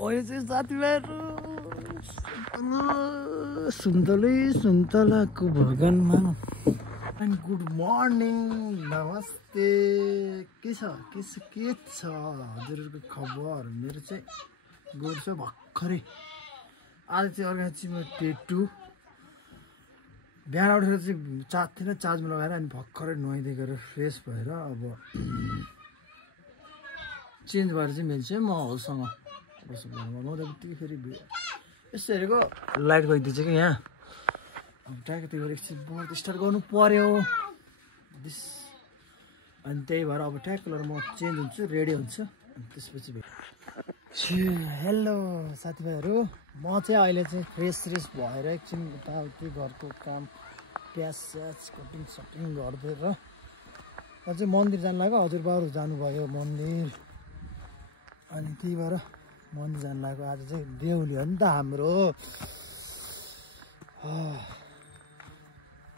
अहिले चाहिँ साथीभाइहरू सुन्तलाको बगानमा एन्ड गुड मर्निङ नमस्ते के छ हजुरहरूको खबर मेरो चाहिँ गोड छ भर्खरै आज चाहिँ अर्गानैजिङमा टेटु बिहान उठेर चाहिँ चार्ज थिएन चार्जमा लगाएर अनि भर्खरै नुहाइदिए गरेर फ्रेस भएर अब चेन्ज भएर चाहिँ मिल्छ म हलसँग बस्नु लगाउँदा बित्तिकै फेरि यस्तो हेरेको लाइट गइदिन्छ कि यहाँ अब ट्याक त्यो गरेर एकछिन बर्ड स्टार्ट गर्नु पर्यो अनि त्यही भएर अब ट्याक कलर म चेन्ज हुन्छु रेडी हुन्छु अनि त्यसपछि हेलो साथीभाइहरू म चाहिँ अहिले चाहिँ फ्रेस भएर एकछिन यताउति घरको काम प्याज कटिङ सटिङ गरिदिएर अझै मन्दिर जानु लाग्यो हजुरबाहरू जानुभयो मन्दिर अनि त्यही भएर मन्दिर जानु लाग्यो आज चाहिँ देउली हो नि त हाम्रो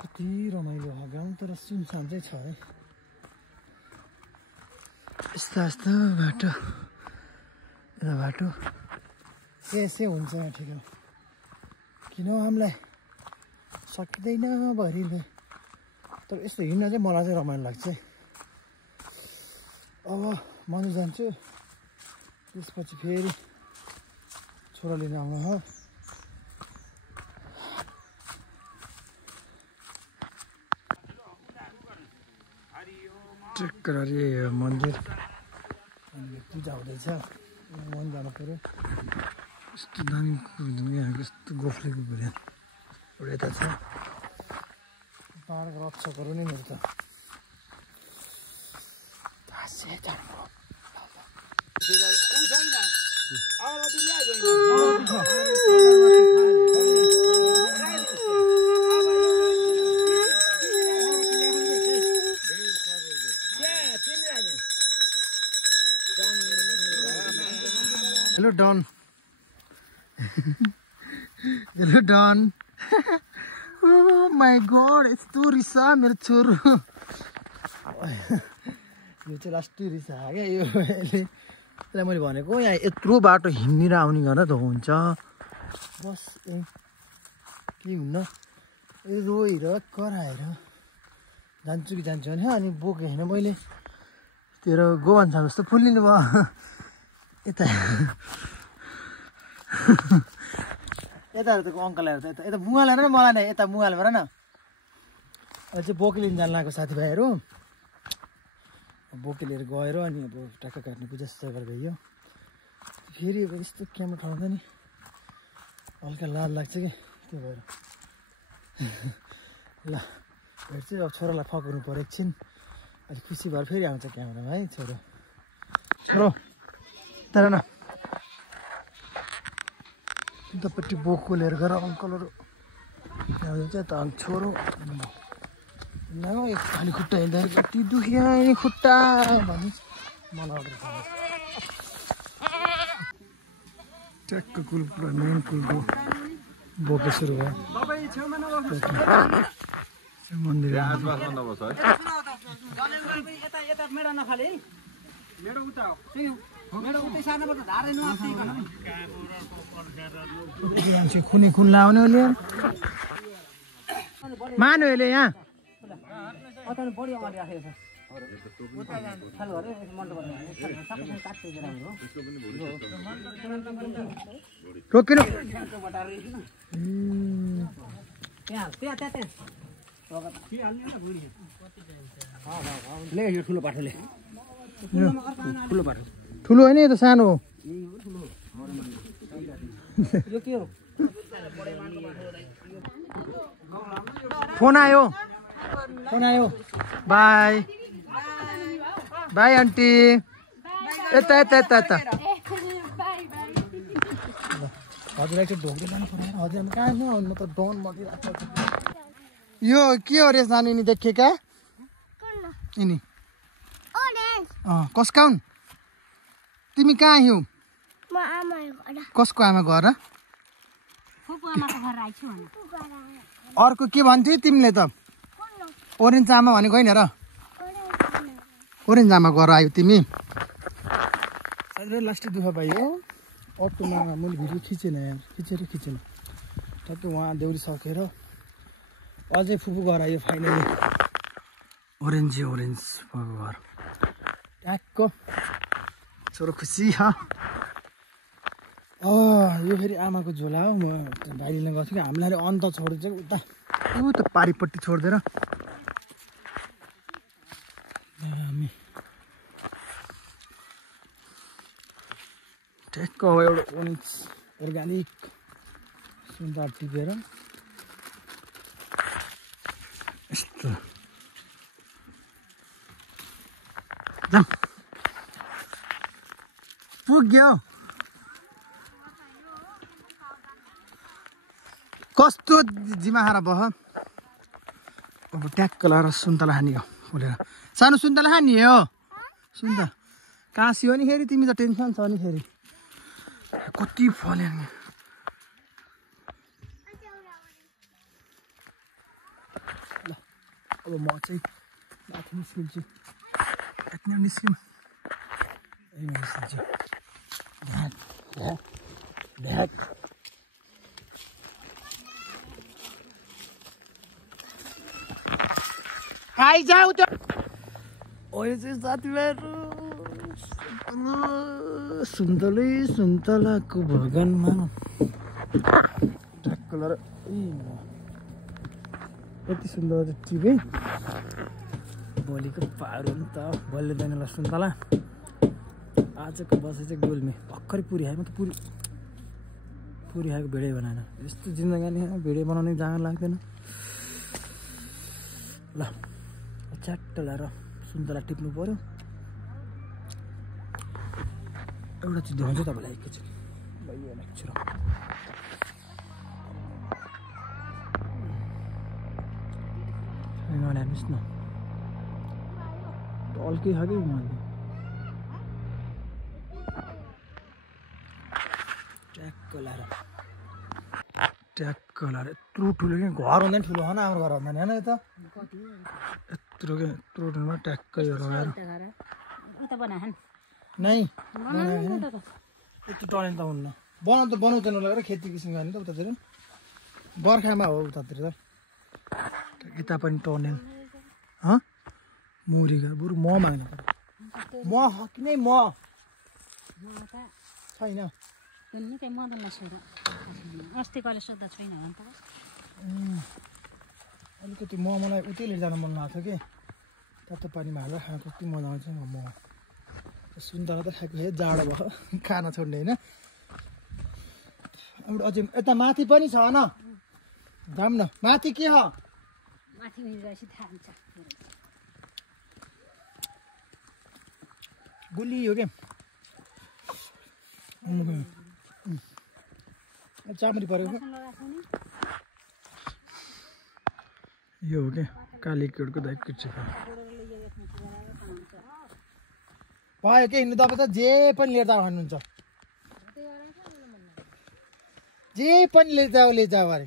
कति रमाइलो गाउँ तर सुनसान चाहिँ छ है यस्तो बाटो यता बाटो यसै हुन्छ ठिक हो किन हामीलाई सकिँदैन भरिले तर यस्तो हिँड्न चाहिँ मलाई चाहिँ रमाइलो लाग्छ अब मन्दिर जान्छु त्यसपछि फेरि छोरा लिन आउनु हो ट्रेक्टर मन्दिर अनि पूजा हुँदैछ मन जानु पऱ्यो कस्तो दामी यहाँ कस्तो गोफले कुकुर एउटा यता छ पाहाडको रक्षकहरू नै मेरो त hello Don hello Don oh my god यस्तो रिसा मेरो छोरो यो चाहिँ लास्टै रिसा क्या यो त्यसलाई मैले भनेको यहाँ यत्रो बाटो हिँडेर आउने गर्दा त हुन्छ बस के हुन्न रोएर कराएर जान्छु कि जान्छु भने अनि बोकेँ होइन मैले तेरो गोवान छ जस्तो फुल्लिनु भयो यता यताहरूको अङ्कल ल्याएर त यता बुवा ल्याएर मलाई नै यता बुवा ल्याएर न अहिले चाहिँ बोके लिन जानु लागेको साथीभाइहरू बोके लिएर गएर अनि अब टक्क काट्ने पूजा सुजा गरेर गयो फेरि अब यस्तो क्यामेरा ठाउँदा नि हल्का लाज लाग्छ कि त्यो भएर ल भेट चाहिँ अब छोरालाई फकाउनु पऱ्यो एकछिन अलिक खुसी भएर फेरि आउँछ क्यामेरामा है छोरो छोरो तर न उतापट्टि बोको लिएर गएर अङ्कलहरू आउँछ त छोरो एक खाली खुट्टा हिँड्दाखेरि कति दुख्यो खुट्टा भन्नु मलाई अर्डर ट्याक्क कुल पुरा मेन कुलको बोके सुरु भयो मन्दिर खुनी खुन लाउने उसले मान्यो अहिले यहाँ रोकिनु ठुलो पाठोले ठुलो होइन यो त सानो हो फोन आयो बाई बाई आन्टी यता हजुर एकचोटि ढोक्दै जानु पर्यो हजुर कहाँ म त डन मरिरहेको यो के हो रेस नानी नि देखेका यिनी कसका हुन् तिमी कहाँ हिँड्यौ कसको आमा घर अर्को के भन्थ्यौ तिमीले त ओरेन्ज आमा भनेको होइन र ओरेन्ज आमा घर आयो तिमी लास्टै दुःख पाइयो अटोमा मैले भिडियो खिचेन यार खिचेन टक्कै उहाँ देउरी सकेर अझै फुपू घर आयो फाइनली ओरेन्ज भएको घर ट्याक्क छोरो खुसी यो फेरि आमाको झोला हो म भाइ लिन गएको थिएँ कि हामीलाई अन्त छोडिदिन्छ उता उता पारिपट्टि छोडिदिएर हामी ठ्याक्क अब एउटा ओरेन्ज अर्ग्यानिक सुन्दर टिपेर यस्तो पुग्यो कस्तो जिमाहारा बह अब ट्याक्क लाएर सुन्तला खाने हो फुलेर सानो सुन्तला खाने हो सुन्तला काँसी हो नि फेरि तिमी त टेन्सन छ नि फेरि कति फल्यो नि ल अब म चाहिँ माथि निस्किन्छु यति निस्किम निस्किन्छु भ्याक आइजाऊ त ओयो चाहिँ साथीभाइहरू सुन्तलाको बगानमा ट्याक्क लाएर यति सुन्दर टिपे भोलिको पारो नि त बलले दैनलाई सुन्तला आजको बसे चाहिँ गोलमे भर्खरै पुरी खाएँ म त पुरी खाएको भिडियो बनाएन यस्तो जिन्दगानी भिडियो बनाउने जान लाग्दैन ल च्याट्ट लाएर सुन्तला टिप्नु पर्यो एउटा चिज देखाउँछु तपाईँलाई एकैछिन हेर्नुहोस् न टल्कै छ कि उहाँले ट्याक्क लाएर यत्रो ठुलो कि घर हुँदैन ठुलो हो न हाम्रो घर हुँदैन होइन यता यत्रो क्या यत्रो ठुलोमा ट्याक्कै लगाएर नै यति टनेल त हुन्न बनाउँदैन लगाएर खेती किसिम गर्ने त उतातिर बर्खामा हो उतातिर त यता पनि टनेल मुरीको बरु म माग्नु पर्यो म किनै म छैन अलिकति मलाई उतै लिएर जानु मन लाग्छ कि तातो पानीमा हालेर खानु कति मजा आउँछ म सुन्तला त खाएको जाडो भयो खाना छोड्ने होइन एउटा अझै यता माथि पनि छ न जाऊँ न माथि के हो गुली हो क्या चामरी पऱ्यो यो हो क्या कालीकोटको दाइको चिकन भयो के हिँड्नु तपाईँ त जे पनि लिएर जाऊ भन्नुहुन्छ जे पनि लिएर जाऊ अरे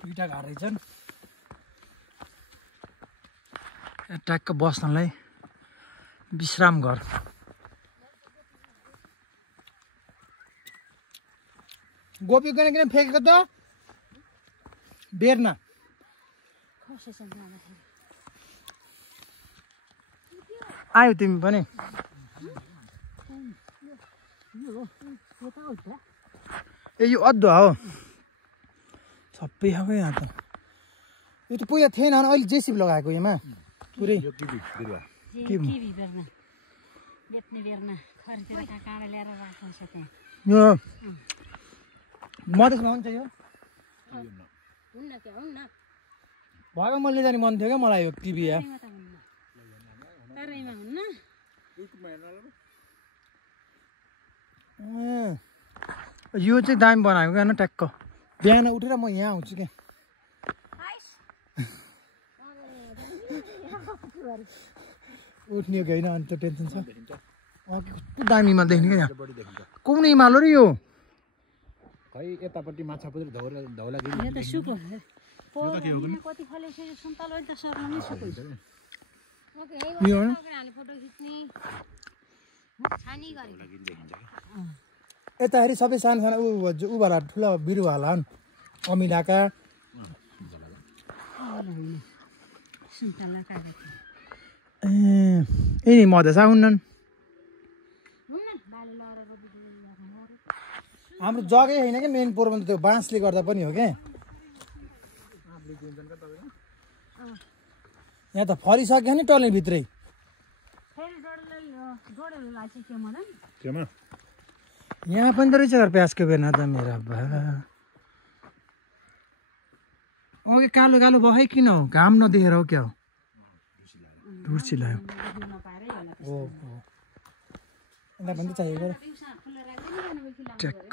दुईटा घर रहेछन् ट्याक्क बस्नलाई विश्राम घर गोपी किन फेकेको त बेर्ना आयो तिमी पनि ए यो अदुवा हो सबै खाएको यहाँ त यो त पहिला थिएन अहिले जेसिबी लगाएको यसमा पुरै यो मधेसमा हुन्छ यो भयो मैले जाने मन थियो क्या मलाई यो टिभी या यो चाहिँ दामी बनाएको क्या ट्याक्क बिहान उठेर म यहाँ आउँछु क्या उठ्ने हो कि होइन अनि त टेन्सन छ कस्तो दामी हिमाल देख्ने क्या यहाँ कुन हिमाल हो र यो खै यतापट्टि माछा पुग्दै धौला गिरी यहाँ त सुको कति खाले सुन्तल त सर्नु सुको यो फोटो खिच्ने छानी गरे यता हेरी सबै सानो सानो उवाला ठुला बिरुवाला अमिलाका सुन्तल कागज ए नि मधेस आउन्नन् हाम्रो जग्गै होइन कि मेन प्रब्लम त्यो बाँसले गर्दा पनि हो क्या यहाँ त फरिसक्यो नि टल्ने भित्रै यहाँ पनि त रहेछ प्याजको बेना त मेरो बा अघि कालो कालो भयो किन हो घाम नदेखेर हो क्या हो ढुर्सी लाग्यो ओहो यसलाई पनि त चाहिएको ट्याक्क